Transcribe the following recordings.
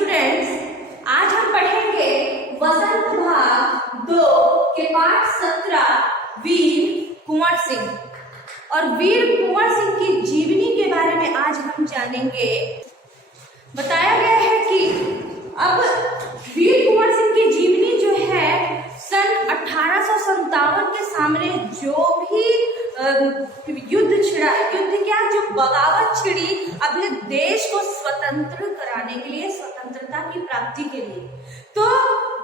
Students, आज हम पढ़ेंगे वसंत भाग 2 के पाठ 17 वीर कुंवर सिंह। और वीर कुंवर सिंह की जीवनी के बारे में आज हम जानेंगे। बताया गया है कि अब वीर कुंवर सिंह की जीवनी जो है सन 1857 के सामने जो भी जो बगावत छिड़ी अपने देश को स्वतंत्र कराने के लिए, स्वतंत्रता की प्राप्ति के लिए, तो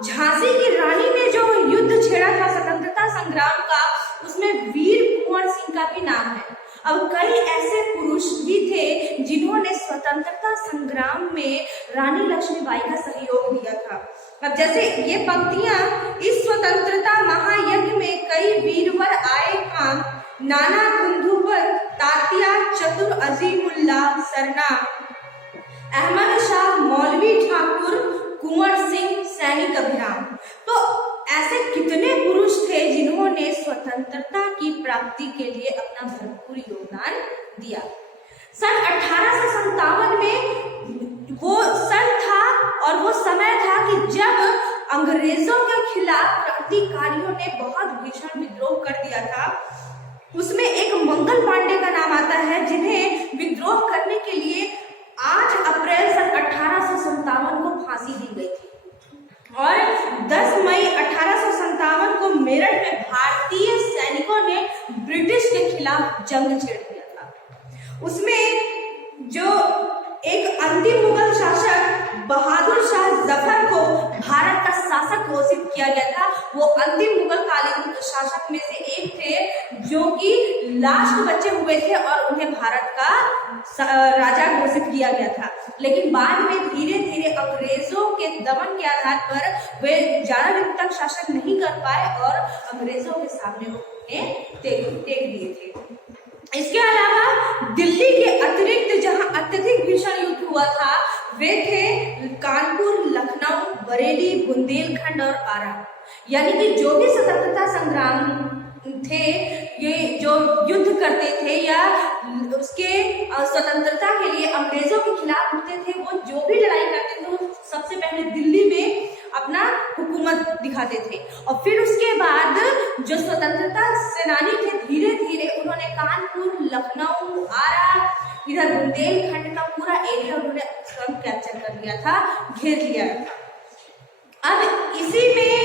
झांसी की रानी ने जो युद्ध छेड़ा था स्वतंत्रता संग्राम का, उसमें वीर कुंवर सिंह का भी नाम है। अब कई ऐसे पुरुष भी थे जिन्होंने स्वतंत्रता संग्राम में रानी लक्ष्मीबाई का सहयोग दिया था। अब जैसे ये पंक्तियां, इस स्वतंत्रता महायज्ञ में कई वीरवर आए काम, नाना कुंदुपर तात्या चतुर अजीमुल्ला सरना, अहमद शाह मौलवी ठाकुर कुंवर सिंह सैनिक अभिराम। तो ऐसे कितने पुरुष थे जिन्होंने स्वतंत्रता की प्राप्ति के लिए अपना भरपूर योगदान दिया। सन 1857 में वो सन था और वो समय था कि जब अंग्रेजों के खिलाफ क्रांतिकारियों ने बहुत भीषण विद्रोह कर दिया था। उसमें एक मंगल पांडे का नाम आता है, जिन्हें विद्रोह करने के लिए 8 अप्रैल सन 1857 को फांसी दी गई थी और 10 मई 1857 को मेरठ में भारतीय सैनिकों ने ब्रिटिश के खिलाफ जंग छेड़ दिया था। उसमें जो एक अंतिम मुगल शासक बहादुर शाह जफर को भारत का शासक घोषित किया गया था। वो अंतिम मुगल कालीन शासक में से एक थे जो कि लास्ट बचे हुए थे और उन्हें भारत का राजा घोषित किया गया था। लेकिन बाद में धीरे धीरे अंग्रेजों के दमन के आधार पर वे ज्यादा दिन तक शासन नहीं कर पाए और अंग्रेजों के सामने उन्हें टेक दिए थे। इसके अलावा दिल्ली के अतिरिक्त जहां अत्यधिक भीषण युद्ध हुआ था वे थे कानपुर, लखनऊ, बरेली, बुंदेलखंड और आरा। यानी कि जो भी स्वतंत्रता संग्राम थे, ये जो युद्ध करते थे या उसके स्वतंत्रता के लिए अंग्रेजों के खिलाफ उठते थे, वो जो भी लड़ाई करते थे वो सबसे पहले दिल्ली में अपना हुकूमत दिखाते थे और फिर उसके बाद जो स्वतंत्रता सेनानी थे धीरे धीरे उन्होंने कानपुर, लखनऊ, आरा, इधर बुंदेलखंड का पूरा एरिया उन्होंने कैप्चर कर लिया था, घेर लिया था। अब इसी में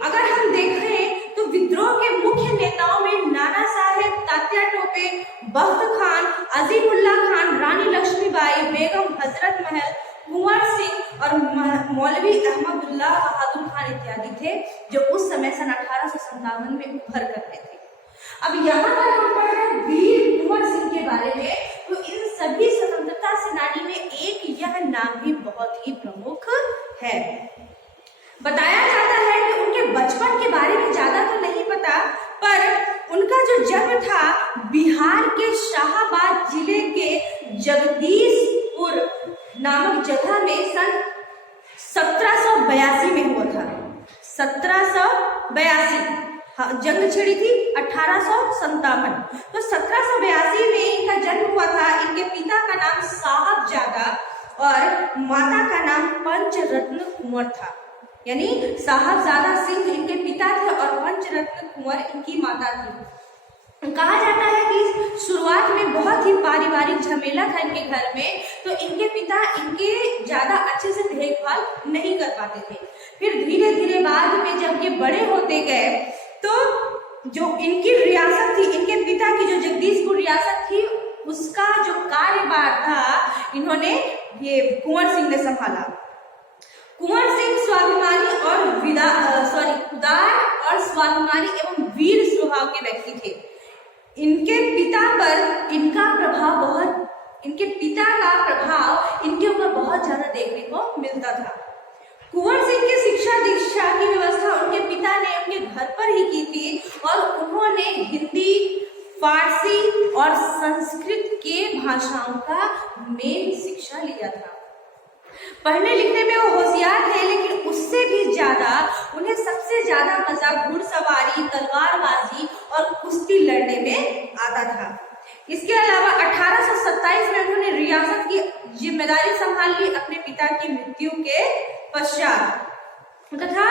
अगर हम देखें तो विद्रोह के मुख्य नेताओं में नाना साहेब, तात्या टोपे, बख्त खान, अजीमुल्ला खान, रानी लक्ष्मीबाई, बेगम हजरत महल, कुंवर सिंह और मौलवी अहमदुल्ला बहादुर खान इत्यादि थे जो उस समय सन 1857 में उभर कर रहे थे। अब यहाँ पर हम पढ़ रहे हैं वीर कुंवर सिंह के बारे में, तो इन सभी स्वतंत्रता सेनानी में एक यह नाम भी बहुत ही प्रमुख है। बताया जाता है कि उनके बचपन के बारे में ज्यादा तो नहीं पता, पर उनका जो जन्म था बिहार के शाहाबाद जिले के जगदीशपुर नामक जगह में सन 1782 में हुआ था। 1782 जंग छिड़ी थी 1857। तो 1782 में इनका जन्म हुआ था। इनके पिता का नाम साहबजादा और माता का नाम पंचरत्न कुंवर था। यानी साहबजादा सिंह इनके पिता थे और पंचरत्न कुंवर इनकी माता थी। कहा जाता है कि शुरुआत में बहुत ही पारिवारिक झमेला था इनके घर में, तो इनके पिता इनके ज्यादा अच्छे से देखभाल नहीं कर पाते थे। फिर धीरे धीरे बाद में जब ये बड़े होते गए तो जो इनकी रियासत थी, इनके पिता की जो जगदीशपुर रियासत थी, उसका जो कार्यभार था इन्होंने ये कुंवर सिंह ने संभाला। कुंवर सिंह स्वाभिमानी और उदार और स्वाभिमानी एवं वीर स्वभाव के व्यक्ति थे। इनके पिता का प्रभाव इनके ऊपर बहुत ज्यादा देखने को मिलता था। कुंवर सिंह की शिक्षा दीक्षा की व्यवस्था उनके पिता ने उनके घर पर ही की थी और उन्होंने हिंदी, फारसी और संस्कृत के भाषाओं का मेन शिक्षा लिया था। पढ़ने लिखने में वो होशियार थे, लेकिन उससे भी ज्यादा उन्हें सबसे ज्यादा मजा घुड़सवारी, तलवारबाजी और कुश्ती लड़ने में आता था। इसके अलावा 1827 में उन्होंने रियासत की जिम्मेदारी संभाल ली अपने पिता की मृत्यु के पश्चात तथा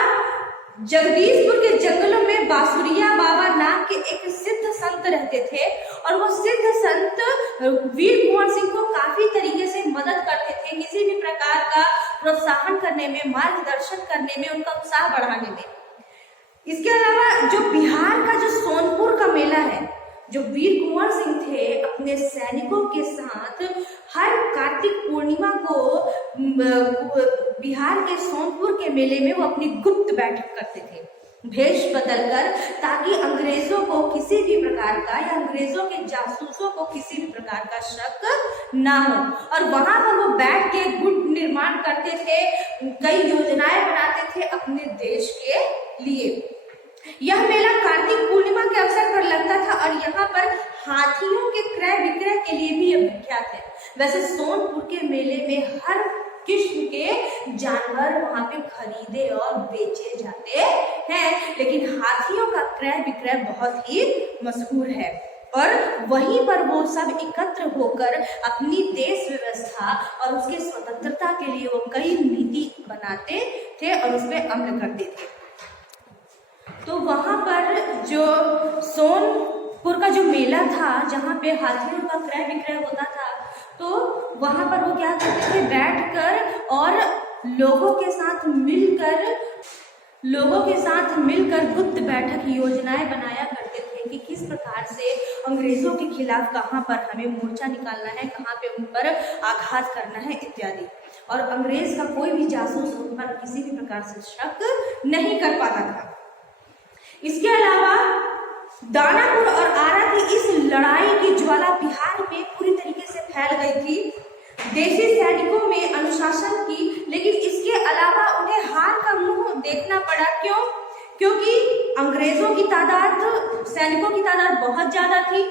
जगदीशपुर के जंगलों में बासुरिया बाबा नाम के एक सिद्ध संत रहते थे और वो सिद्ध संत वीर कुंवर सिंह को काफी तरीके से मदद करते थे, किसी भी प्रकार का प्रोत्साहन करने में, मार्गदर्शन करने में, उनका उत्साह बढ़ाने में। इसके अलावा जो बिहार का जो सोनपुर का मेला है, जो वीर कुंवर सिंह थे अपने सैनिकों के साथ हर कार्तिक पूर्णिमा को बिहार के सोनपुर के मेले में वो अपनी गुप्त बैठक करते थे भेष बदलकर, ताकि अंग्रेजों को किसी भी प्रकार का या अंग्रेजों के जासूसों को किसी भी प्रकार का शक ना हो। और वहां पर वो बैठ के गुट निर्माण करते थे, कई योजनाएं बनाते थे अपने देश के लिए। यह मेला कार्तिक पूर्णिमा के अवसर पर लगता था और यहाँ पर हाथियों के क्रय विक्रय के लिए भी यह विख्यात है। वैसे सोनपुर के मेले में हर किस्म के जानवर वहां पे खरीदे और बेचे जाते हैं, लेकिन हाथियों का क्रय विक्रय बहुत ही मशहूर है। और वहीं पर वो सब एकत्र होकर अपनी देश व्यवस्था और उसके स्वतंत्रता के लिए वो कई नीति बनाते थे और उस पर अमल करते थे। तो वहां पर जो सोनपुर का जो मेला था, जहाँ पे हाथियों का क्रय विक्रय होता था, तो वहां पर वो क्या करते थे, बैठकर और लोगों के साथ मिलकर गुप्त बैठक योजनाएं बनाया करते थे कि किस प्रकार से अंग्रेजों के खिलाफ कहाँ पर हमें मोर्चा निकालना है, कहाँ पे उन पर आघात करना है इत्यादि। और अंग्रेज का कोई भी जासूस उन पर किसी भी प्रकार से शक नहीं कर पाता था। इसके अलावा दानापुर और आरा की इस लड़ाई की ज्वाला बिहार में पूरी तरीके से फैल गई थी। देशी सैनिकों में अनुशासन की, लेकिन इसके अलावा उन्हें हार का मुंह देखना पड़ा। क्यों? क्योंकि अंग्रेजों की तादाद, सैनिकों की तादाद बहुत ज्यादा थी।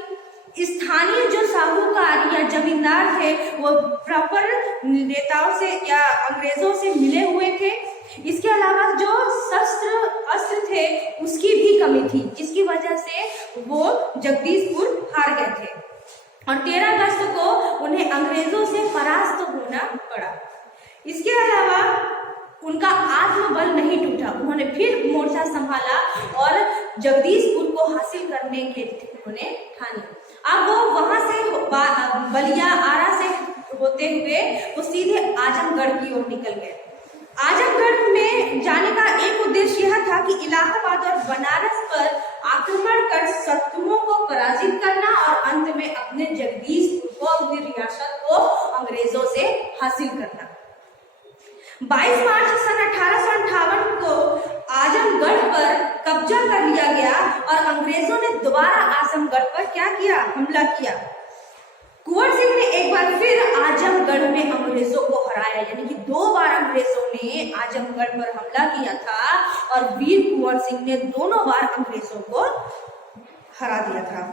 स्थानीय जो साहूकार या जमींदार थे वो प्रॉपर नेताओं से या अंग्रेजों से मिले हुए थे। इसके अलावा जो शस्त्र अस्त्र थे उसकी भी कमी थी, जिसकी वजह से वो जगदीशपुर हार गए थे और 13 अगस्त को उन्हें अंग्रेजों से परास्त होना पड़ा। इसके अलावा उनका आत्मबल नहीं टूटा, उन्होंने फिर मोर्चा संभाला और जगदीशपुर को हासिल करने के उन्होंने ठानी। अब वो वहां से बलिया आरा से होते हुए वो सीधे आजमगढ़ की ओर निकल गए। आजमगढ़ में जाने का एक उद्देश्य यह था कि इलाहाबाद और बनारस पर आक्रमण कर शत्रुओं को पराजित करना और अंत में अपने जगदीशपुर को, अपनी रियासत को अंग्रेजों से हासिल करना। 22 मार्च सन 1858 को आजमगढ़ पर कब्जा कर लिया गया और अंग्रेजों ने दोबारा आजमगढ़ पर क्या किया, हमला किया। कुंवर सिंह ने एक बार फिर आजमगढ़ में अंग्रेजों को हराया, यानी कि 2 बार अंग्रेजों ने आजमगढ़ पर हमला किया था और वीर कुंवर सिंह ने दोनों बार अंग्रेजों को हरा दिया था।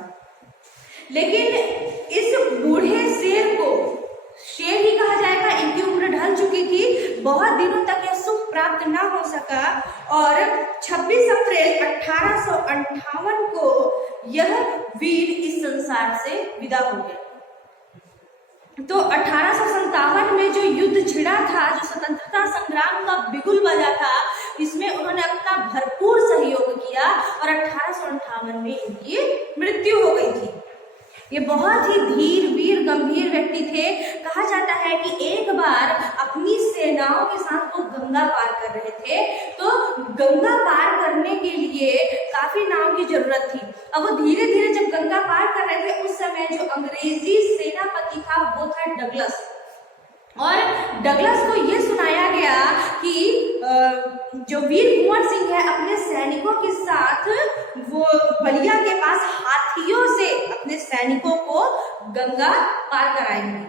लेकिन इस बूढ़े शेर को शेर ही कहा जाएगा, इनकी उम्र ढल चुकी थी, बहुत दिनों तक यह सुख प्राप्त ना हो सका और 26 अप्रैल 1858 को यह वीर इस संसार से विदा हो गए। तो 1857 में जो युद्ध छिड़ा था, जो स्वतंत्रता संग्राम का बिगुल बजा था, इसमें उन्होंने अपना भरपूर सहयोग किया और 1858 में इनकी मृत्यु हो गई थी। ये बहुत ही धीर वीर गंभीर व्यक्ति थे। कहा जाता है कि एक बार अपनी सेनाओं के साथ वो गंगा पार कर रहे थे, तो गंगा पार करने के लिए काफी नाव की जरूरत थी। अब वो धीरे धीरे जब गंगा पार कर रहे थे, उस समय जो अंग्रेजी सेनापति था वो था डगलस, और डगलस को ये सुनाया गया कि जो वीर कुंवर सिंह है अपने सैनिकों के साथ वो बलिया के पास हाथियों से अपने सैनिकों को गंगा पार कराएंगे।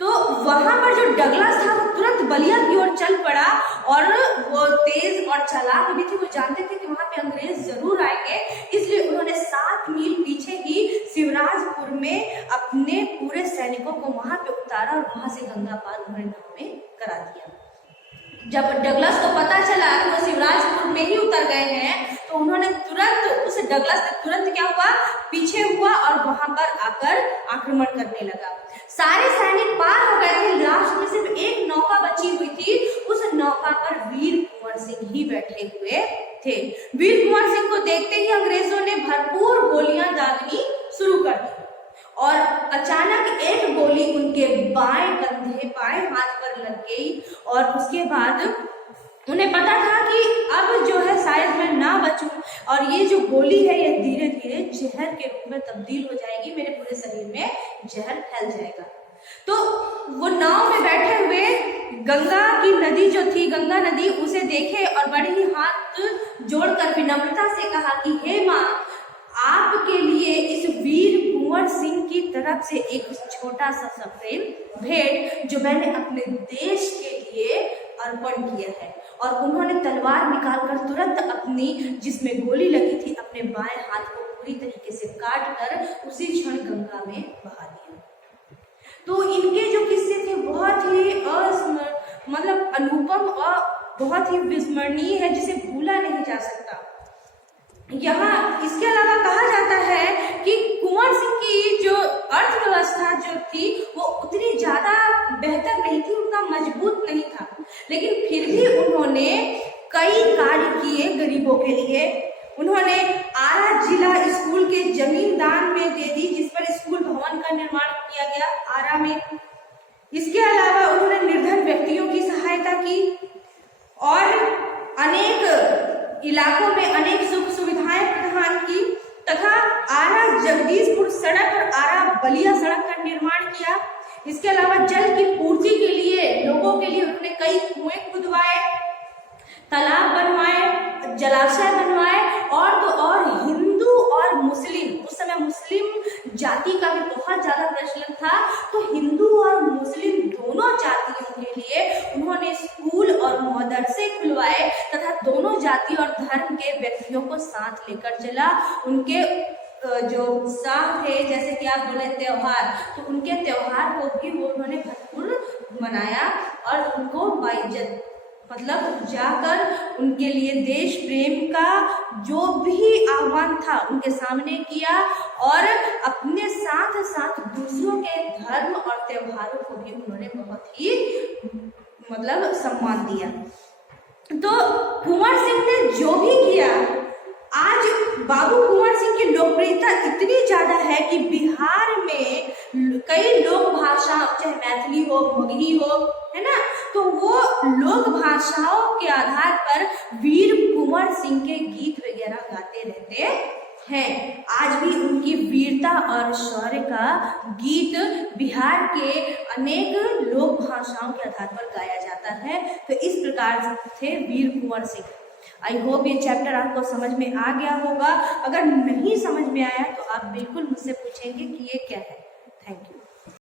तो वहां पर जो डगलस था वो तुरंत बलिया की ओर चल पड़ा और वो तेज और चालाक भी थे, वो जानते थे कि वहां पे अंग्रेज जरूर आएंगे, इसलिए उन्होंने 7 मील पीछे ही शिवराजपुर में अपने पूरे सैनिकों को वहां पे उतारा और वहां से गंगा पार उन्होंने नाव में करा दिया। जब डगलस को पता चला कि वो शिवराजपुर में ही उतर गए हैं, तो तो उन्होंने तुरंत उस डगलस ने तुरंत क्या हुआ, पीछे हुआ और वहां पर आकर आक्रमण करने लगा। सारे सैनिक पार हो गए थे, लास्ट में सिर्फ एक नौका बची हुई थी। उस नौका पर वीर कुंवर सिंह ही बैठे हुए थे। वीर कुंवर सिंह को देखते ही अंग्रेजों ने भरपूर गोलियां दागनी शुरू कर दी और अचानक एक गोली उनके बाएं कंधे बाएं हाथ पर लग गई और उसके बाद उन्हें पता था कि अब जो है शायद मैं ना बचूं और ये जो गोली है ये धीरे धीरे जहर के रूप में तब्दील हो जाएगी, मेरे पूरे शरीर में जहर फैल जाएगा। तो वो नाव में बैठे हुए गंगा की नदी जो थी, गंगा नदी, उसे देखे और बड़े ही हाथ जोड़कर विनम्रता से कहा कि हे माँ, आपके लिए इस वीर कुंवर सिंह की तरफ से एक छोटा सा सफेद भेंट जो मैंने अपने देश के लिए अर्पण किया है। और उन्होंने तलवार निकालकर तुरंत अपनी जिसमें गोली लगी थी अपने बाएं हाथ को पूरी तरीके से काट कर उसी क्षण गंगा में बहा दिया। तो इनके जो किस्से थे बहुत ही मतलब अनुपम और बहुत ही विस्मरणीय है, जिसे भूला नहीं जा सकता। यहाँ इसके अलावा कहा जाता है कि कुंवर सिंह की जो अर्थव्यवस्था जो थी वो उतनी ज्यादा बेहतर नहीं थी, उतना मजबूत नहीं था, लेकिन फिर भी उन्होंने कई कार्य किए गरीबों के लिए। उन्होंने आरा जिला स्कूल के जमीन दान में दे दी, जिस पर स्कूल भवन का निर्माण किया गया आरा में। इसके अलावा उन्होंने निर्धन व्यक्तियों की सहायता की और अनेक इलाकों में अनेक सुख सुविधाएं प्रदान की तथा आरा जगदीशपुर सड़क और आरा बलिया सड़क का निर्माण किया। इसके अलावा जल की पूर्ति के लिए लोगों के लिए उन्होंने कई कुएं खुदवाए, तालाब बनवाए, जलाशय बनवाए और तो और हिंदू और मुस्लिम, उस समय मुस्लिम जाति का भी बहुत ज्यादा प्रचलन था, तो हिंदू और मुस्लिम दोनों जातियों के लिए उन्होंने स्कूल और मदरसे खुलवाए तथा दोनों जाति और धर्म के व्यक्तियों को साथ लेकर चला। उनके जो उत्साह थे, जैसे कि आप बोले त्योहार, तो उनके त्योहार को भी वो उन्होंने भरपूर मनाया और उनको बाइज्जत मतलब जाकर उनके लिए देश प्रेम का जो भी आह्वान था उनके सामने किया और अपने साथ साथ दूसरों के धर्म और त्योहारों को भी उन्होंने बहुत ही मतलब सम्मान दिया। तो कुंवर सिंह ने जो भी किया, आज बाबू कुंवर सिंह की लोकप्रियता इतनी ज्यादा है कि बिहार में कई लोक भाषा, चाहे मैथिली हो, मगही हो, है ना, तो वो लोक भाषाओं के आधार पर वीर कुंवर सिंह के गीत वगैरह गाते रहते हैं। आज भी उनकी वीरता और शौर्य का गीत बिहार के अनेक लोक भाषाओं के आधार पर गाया जाता है। तो इस प्रकार थे वीर कुंवर सिंह। आई होप ये चैप्टर आपको समझ में आ गया होगा। अगर नहीं समझ में आया तो आप बिल्कुल मुझसे पूछेंगे कि ये क्या है। Thank you.